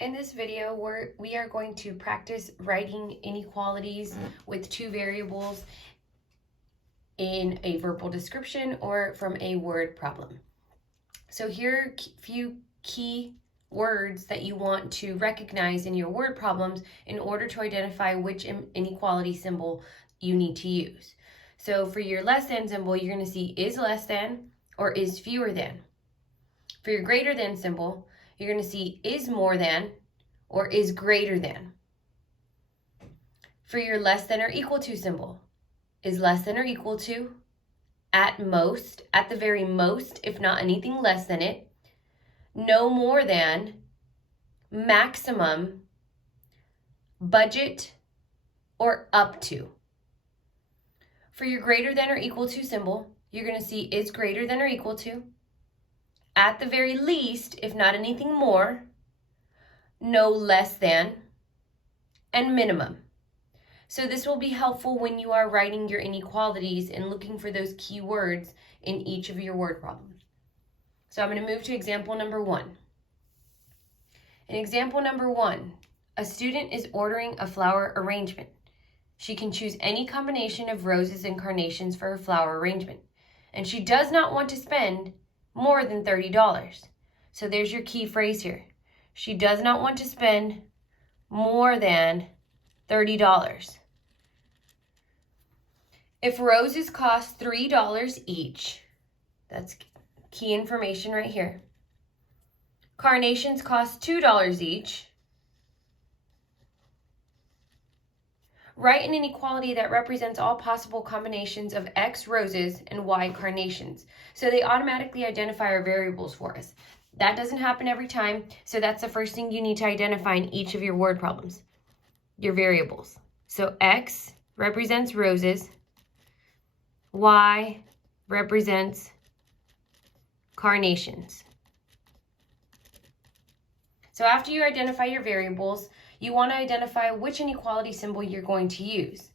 In this video, we are going to practice writing inequalities with two variables in a verbal description or from a word problem. So here are a few key words that you want to recognize in your word problems in order to identify which inequality symbol you need to use. So for your less than symbol, you're going to see is less than or is fewer than. For your greater than symbol, you're going to see is more than or is greater than. For your less than or equal to symbol, is less than or equal to, at most, at the very most, if not anything less than it, no more than, maximum, budget, or up to. For your greater than or equal to symbol, you're going to see is greater than or equal to, at the very least, if not anything more, no less than, and minimum. So this will be helpful when you are writing your inequalities and looking for those key words in each of your word problems. So I'm going to move to example number 1. In example number 1, a student is ordering a flower arrangement. She can choose any combination of roses and carnations for her flower arrangement, and she does not want to spend more than $30. So there's your key phrase here. She does not want to spend more than $30. If roses cost $3 each, that's key information right here. Carnations cost $2 each. Write an inequality that represents all possible combinations of X roses and Y carnations. So they automatically identify our variables for us. That doesn't happen every time, so that's the first thing you need to identify in each of your word problems, your variables. So X represents roses, Y represents carnations. So after you identify your variables, you want to identify which inequality symbol you're going to use.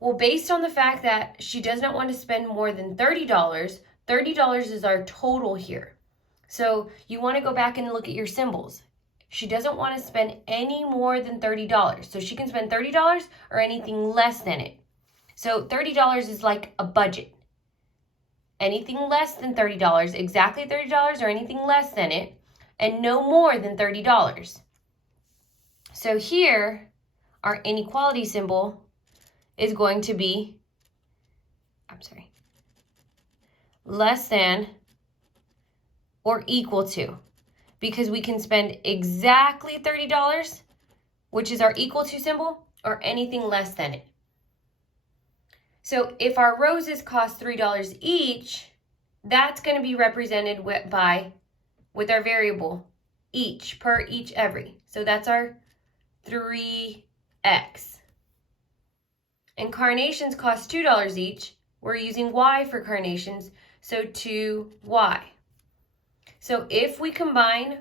Well, based on the fact that she does not want to spend more than $30, $30 is our total here. So you want to go back and look at your symbols. She doesn't want to spend any more than $30. So she can spend $30 or anything less than it. So $30 is like a budget. Anything less than $30, exactly $30 or anything less than it, and no more than $30. So here, our inequality symbol is going to be, less than or equal to, because we can spend exactly $30, which is our equal to symbol, or anything less than it. So if our roses cost $3 each, that's going to be represented with our variable each, per, each, every. So that's our 3x. And carnations cost $2 each. We're using y for carnations, so 2y. So if we combine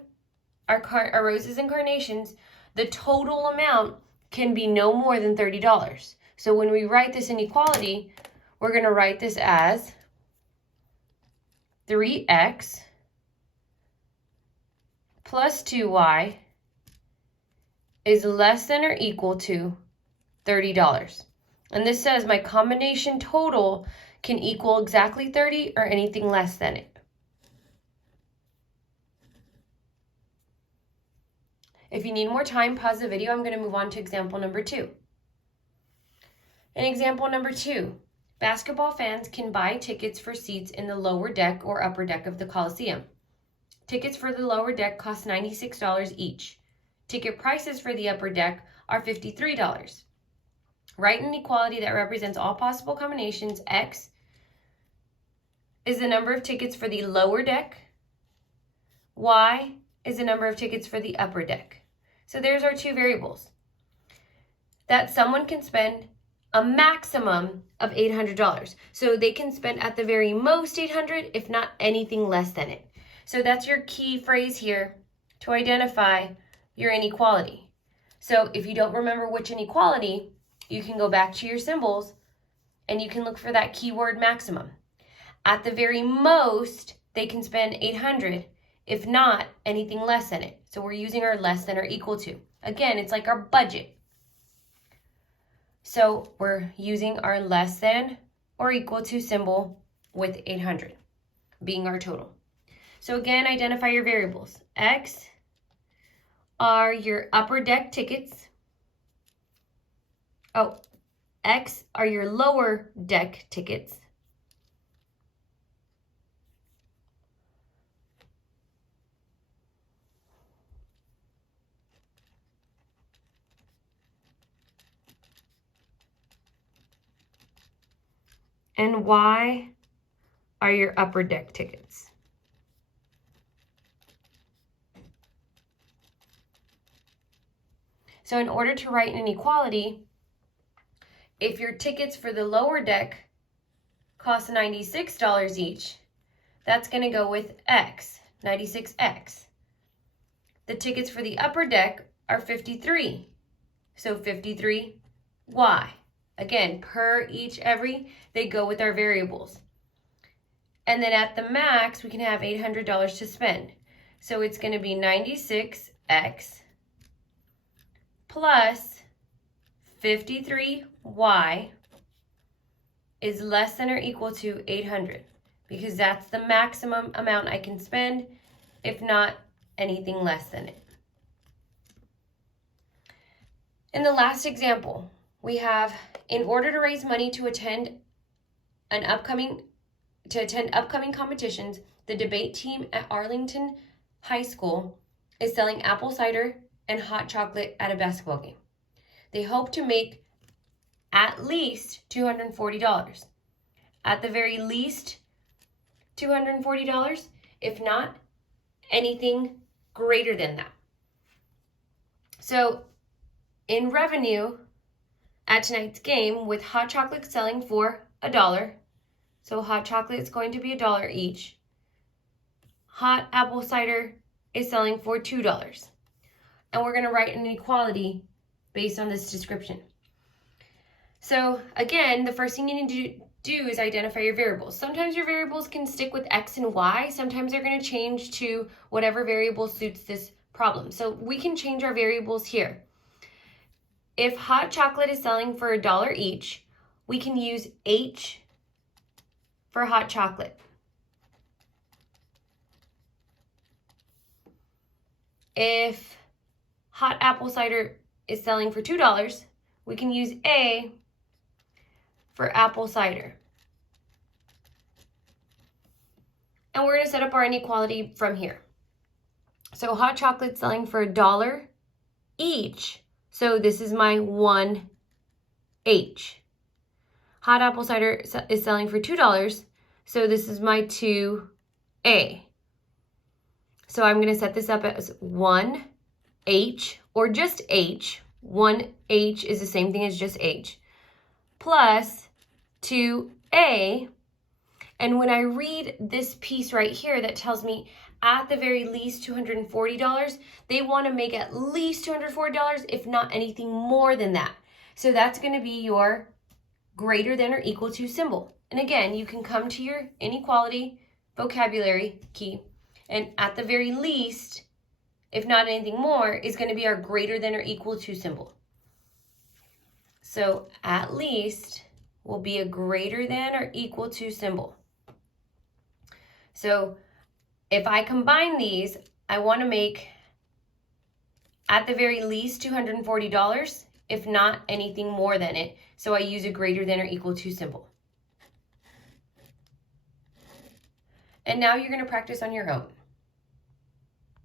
our roses and carnations, the total amount can be no more than $30. So when we write this inequality, we're going to write this as 3x plus 2y is less than or equal to $30. And this says my combination total can equal exactly 30 or anything less than it. If you need more time, pause the video. I'm going to move on to example number 2. In example number 2, basketball fans can buy tickets for seats in the lower deck or upper deck of the Coliseum. Tickets for the lower deck cost $96 each. Ticket prices for the upper deck are $53. Write an inequality that represents all possible combinations. X is the number of tickets for the lower deck. Y is the number of tickets for the upper deck. So there's our two variables. That someone can spend a maximum of $800. So they can spend at the very most $800, if not anything less than it. So that's your key phrase here to identify your inequality. So if you don't remember which inequality, you can go back to your symbols and you can look for that keyword maximum. At the very most, they can spend $800. if not anything less than it. So we're using our less than or equal to. Again, it's like our budget. So we're using our less than or equal to symbol with 800 being our total. So again, identify your variables. X are your upper deck tickets. Oh, X are your lower deck tickets. And Y are your upper deck tickets. So in order to write an inequality, if your tickets for the lower deck cost $96 each, that's going to go with X, 96X. The tickets for the upper deck are 53, so 53Y. Again, per, each, every, they go with our variables. And then at the max, we can have $800 to spend. So it's going to be 96X plus 53Y is less than or equal to 800 because that's the maximum amount I can spend, if not anything less than it. In the last example, we have, in order to raise money to attend upcoming competitions, the debate team at Arlington High School is selling apple cider and hot chocolate at a basketball game. They hope to make at least $240. At the very least, $240, if not anything greater than that. So in revenue at tonight's game, with hot chocolate selling for $1, so hot chocolate is going to be $1 each. Hot apple cider is selling for $2. And we're going to write an inequality based on this description. So again, the first thing you need to do is identify your variables. Sometimes your variables can stick with X and Y. Sometimes they're going to change to whatever variable suits this problem. So we can change our variables here. If hot chocolate is selling for $1 each, we can use H for hot chocolate. If hot apple cider is selling for $2, we can use A for apple cider. And we're going to set up our inequality from here. So hot chocolate selling for $1 each. So this is my 1H. Hot apple cider is selling for $2. So this is my 2A. So I'm going to set this up as 1H or just H. 1H is the same thing as just H. Plus 2A. And when I read this piece right here that tells me at the very least $240, they want to make at least $240, if not anything more than that. So that's going to be your greater than or equal to symbol. And again, you can come to your inequality vocabulary key, and at the very least, if not anything more, is going to be our greater than or equal to symbol. So at least will be a greater than or equal to symbol. So if I combine these, I want to make at the very least $240, if not anything more than it. So I use a greater than or equal to symbol. And now you're going to practice on your own.